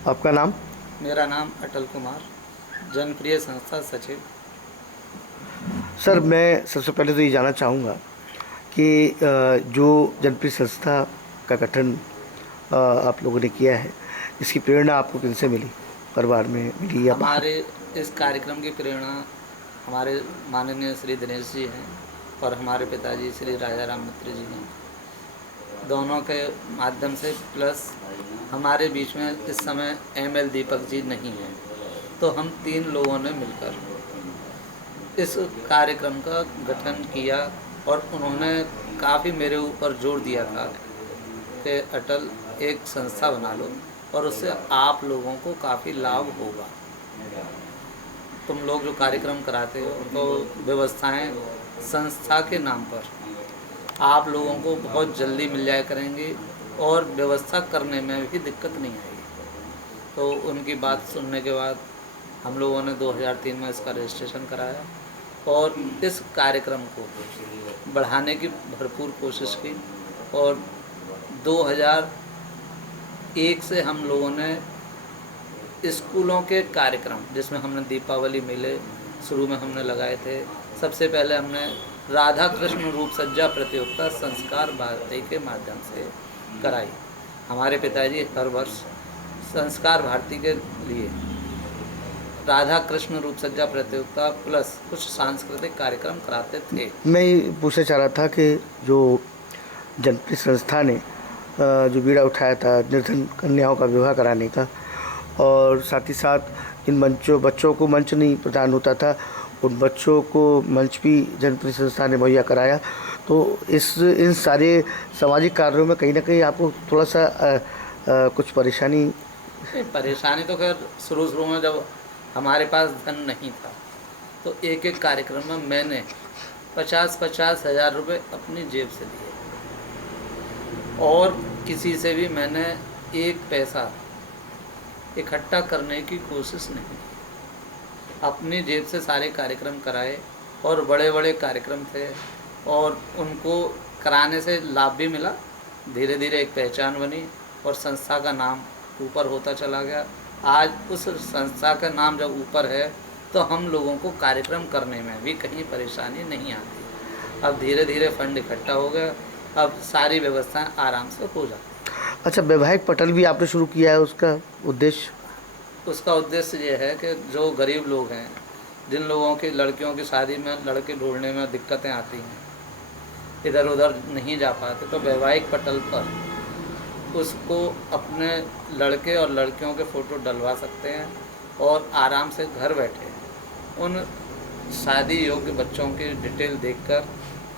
आपका नाम? मेरा नाम अटल कुमार, जनप्रिय संस्था सचिव। सर, मैं सबसे पहले तो ये जानना चाहूँगा कि जो जनप्रिय संस्था का गठन आप लोगों ने किया है, इसकी प्रेरणा आपको किनसे मिली? परिवार में मिली या बाहर? हमारे इस कार्यक्रम की प्रेरणा हमारे माननीय श्री दिनेश जी हैं और हमारे पिताजी श्री राजा राम मित्र जी हैं। दोनों के माध्यम से, प्लस हमारे बीच में इस समय एमएल दीपक जी नहीं हैं, तो हम 3 लोगों ने मिलकर इस कार्यक्रम का गठन किया। और उन्होंने काफ़ी मेरे ऊपर जोर दिया था कि अटल, एक संस्था बना लो और उससे आप लोगों को काफ़ी लाभ होगा। तुम लोग जो कार्यक्रम कराते हो तो व्यवस्थाएं संस्था के नाम पर आप लोगों को बहुत जल्दी मिल जाया करेंगी और व्यवस्था करने में भी दिक्कत नहीं आएगी। तो उनकी बात सुनने के बाद हम लोगों ने 2003 में इसका रजिस्ट्रेशन कराया और इस कार्यक्रम को बढ़ाने की भरपूर कोशिश की। और 2001 से हम लोगों ने स्कूलों के कार्यक्रम, जिसमें हमने दीपावली मेले शुरू में हमने लगाए थे। सबसे पहले हमने राधा कृष्ण रूप सज्जा प्रतियोगिता संस्कार भारती के माध्यम से कराई। हमारे पिताजी हर वर्ष संस्कार भारती के लिए राधा कृष्ण रूप सज्जा प्रतियोगिता प्लस कुछ सांस्कृतिक कार्यक्रम कराते थे। मैं ये पूछना चाह रहा था कि जो जनप्रिय संस्था ने जो बीड़ा उठाया था निर्धन कन्याओं का विवाह कराने का, और साथ ही साथ इन बच्चों को मंच नहीं प्रदान होता था, उन बच्चों को मंच भी जनप्रिय संस्था ने मुहैया कराया। तो इन सारे सामाजिक कार्यों में कहीं ना कहीं आपको थोड़ा सा कुछ परेशानी? परेशानी तो खैर शुरू शुरू में, जब हमारे पास धन नहीं था, तो एक एक कार्यक्रम में मैंने 50-50 हज़ार रुपये अपनी जेब से दिए और किसी से भी मैंने एक पैसा इकट्ठा करने की कोशिश नहीं की। अपनी जेब से सारे कार्यक्रम कराए और बड़े बड़े कार्यक्रम थे और उनको कराने से लाभ भी मिला। धीरे धीरे एक पहचान बनी और संस्था का नाम ऊपर होता चला गया। आज उस संस्था का नाम जब ऊपर है तो हम लोगों को कार्यक्रम करने में भी कहीं परेशानी नहीं आती। अब धीरे धीरे फंड इकट्ठा हो गया, अब सारी व्यवस्थाएं आराम से हो जाती। अच्छा, वैवाहिक पटल भी आपने शुरू किया है, उसका उद्देश्य? उसका उद्देश्य ये है कि जो गरीब लोग हैं, जिन लोगों की लड़कियों की शादी में लड़के ढूंढने में दिक्कतें आती हैं, इधर उधर नहीं जा पाते, तो वैवाहिक पटल पर उसको अपने लड़के और लड़कियों के फ़ोटो डलवा सकते हैं और आराम से घर बैठे उन शादी योग्य बच्चों की डिटेल देखकर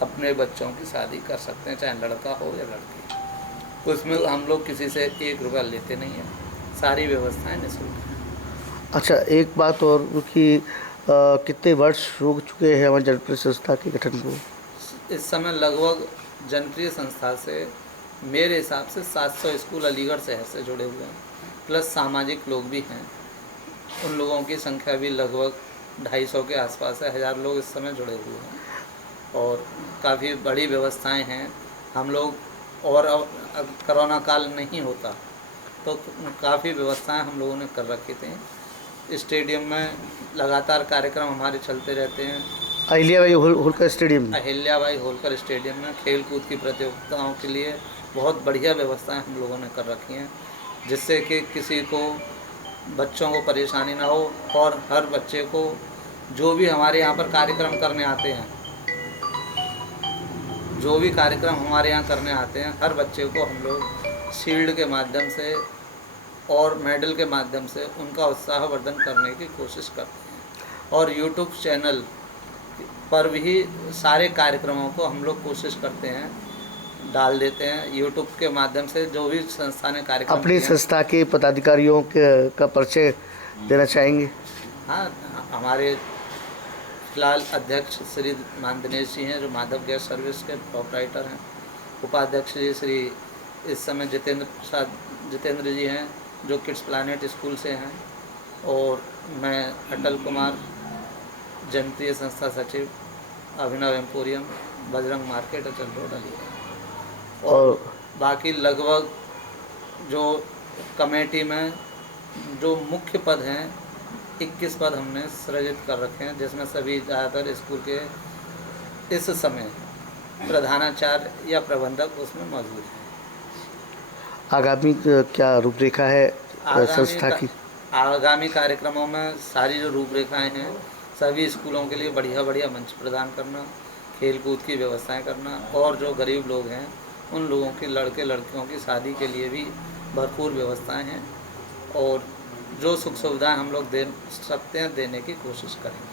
अपने बच्चों की शादी कर सकते हैं, चाहे लड़का हो या लड़की। उसमें हम लोग किसी से 1 रुपया लेते नहीं हैं, सारी व्यवस्थाएं निःशुल्क हैं। अच्छा, एक बात और कि कितने वर्ष हो चुके हैं हमारे जनप्रिय संस्था के गठन को? इस समय लगभग जनप्रिय संस्था से मेरे हिसाब से 700 स्कूल अलीगढ़ शहर से जुड़े हुए हैं, प्लस सामाजिक लोग भी हैं। उन लोगों की संख्या भी लगभग 250 के आसपास है। 1000 लोग इस समय जुड़े हुए हैं और काफ़ी बड़ी व्यवस्थाएं हैं। हम लोग, और अब कोरोना काल नहीं होता तो काफ़ी व्यवस्थाएं हम लोगों ने कर रखी थी। स्टेडियम में लगातार कार्यक्रम हमारे चलते रहते हैं। अहिल्याबाई होलकर स्टेडियम में? अहिल्याबाई होलकर स्टेडियम में खेल कूद की प्रतियोगिताओं के लिए बहुत बढ़िया व्यवस्थाएं हम लोगों ने कर रखी हैं, जिससे कि किसी को, बच्चों को परेशानी ना हो। और हर बच्चे को, जो भी हमारे यहाँ पर कार्यक्रम करने आते हैं, जो भी कार्यक्रम हमारे यहाँ करने आते हैं, हर बच्चे को हम लोग शील्ड के माध्यम से और मेडल के माध्यम से उनका उत्साहवर्धन करने की कोशिश करते हैं। और यूट्यूब चैनल पर भी सारे कार्यक्रमों को हम लोग कोशिश करते हैं, डाल देते हैं यूट्यूब के माध्यम से। जो भी संस्था ने कार्यक्रम अपनी किए हैं, संस्था के पदाधिकारियों का परिचय देना चाहेंगे? हाँ, हमारे फिलहाल अध्यक्ष श्री दिनेश जी हैं, जो माधव गैस सर्विस के प्रोपराइटर हैं। उपाध्यक्ष जी श्री इस समय जितेंद्र जी हैं, जो किड्स प्लानेट स्कूल से हैं। और मैं अटल कुमार, जनप्रिय संस्था सचिव, अभिनव एम्पोरियम, बजरंग मार्केट, अचल रोड, अलीगढ़। और और बाकी लगभग जो कमेटी में जो मुख्य पद हैं 21 पद हमने सृजित कर रखे हैं, जिसमें सभी ज़्यादातर स्कूल के इस समय प्रधानाचार्य या प्रबंधक उसमें मौजूद हैं। आगामी क्या रूपरेखा है संस्था की? आगामी कार्यक्रमों में सारी जो रूपरेखाएं हैं, सभी स्कूलों के लिए बढ़िया बढ़िया मंच प्रदान करना, खेल कूद की व्यवस्थाएं करना, और जो गरीब लोग हैं उन लोगों की लड़के लड़कियों की शादी के लिए भी भरपूर व्यवस्थाएं हैं, और जो सुख सुविधाएं हम लोग दे सकते हैं देने की कोशिश करेंगे।